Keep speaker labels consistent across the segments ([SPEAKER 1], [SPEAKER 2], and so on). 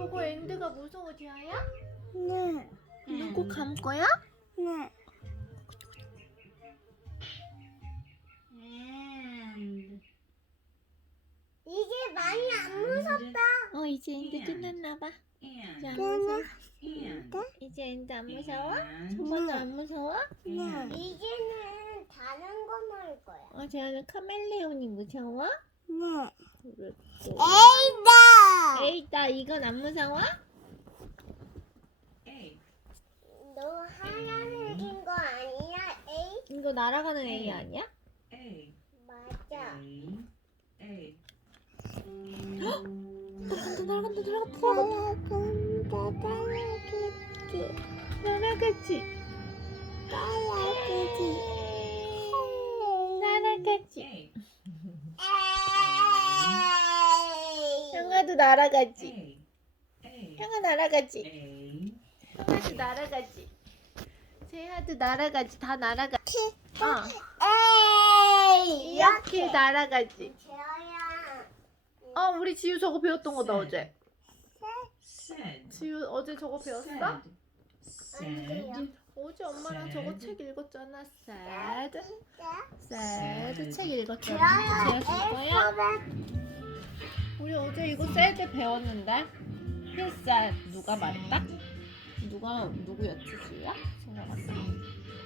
[SPEAKER 1] 저거 엔드가 무서워 지아야?
[SPEAKER 2] 네.
[SPEAKER 1] 눈꼭 감을 거야?
[SPEAKER 2] 네.
[SPEAKER 3] And
[SPEAKER 2] 이제 많이 안 무섭다.
[SPEAKER 1] 어 이제 엔드 끝났나 봐. 이제 안 무서워? 이제 엔드 안 무서워? 정말로 안 무서워?
[SPEAKER 2] 네. 이제는 다른 거 넣을 거야.
[SPEAKER 1] 어 재현은 카멜레온이 무서워?
[SPEAKER 2] 네.
[SPEAKER 1] 그랬고.
[SPEAKER 2] 에이다.
[SPEAKER 1] 에이 나 이건 안 무서워?
[SPEAKER 2] 너 하얀색인 거 아니야? 에이?
[SPEAKER 1] 이거 날아가는 A 아니야?
[SPEAKER 2] 맞아.
[SPEAKER 1] 날아간다 날아간다 날아간다 날아간다 날아갔지? 날아갔지?
[SPEAKER 3] A A
[SPEAKER 1] 형아 날아갔지?
[SPEAKER 3] A
[SPEAKER 1] 형아도 날아가지? 재하도 날아가지? 다 날아가지? 어.
[SPEAKER 2] 에이.
[SPEAKER 1] 이렇게 날아가지?
[SPEAKER 2] 어
[SPEAKER 1] 우리 지우 저거 배웠던 거다 어제. 지우 어제 저거 배웠어? 어제 엄마랑 저거. 책 읽었잖아. Sad.
[SPEAKER 3] Sad.
[SPEAKER 1] 책 읽었잖아. 재웠을 거야? 우리 어제 이거 sad 배웠는데 said 누가 말했다? 누가 누구였지 지우야? 생각 안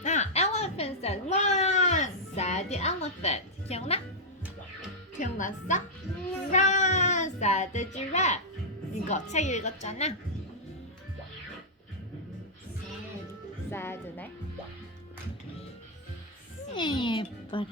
[SPEAKER 1] 나. 아 elephant said run said the elephant 기억나? 기억났어? run said the giraffe 이거 책 읽었잖아 sad네 예뻐라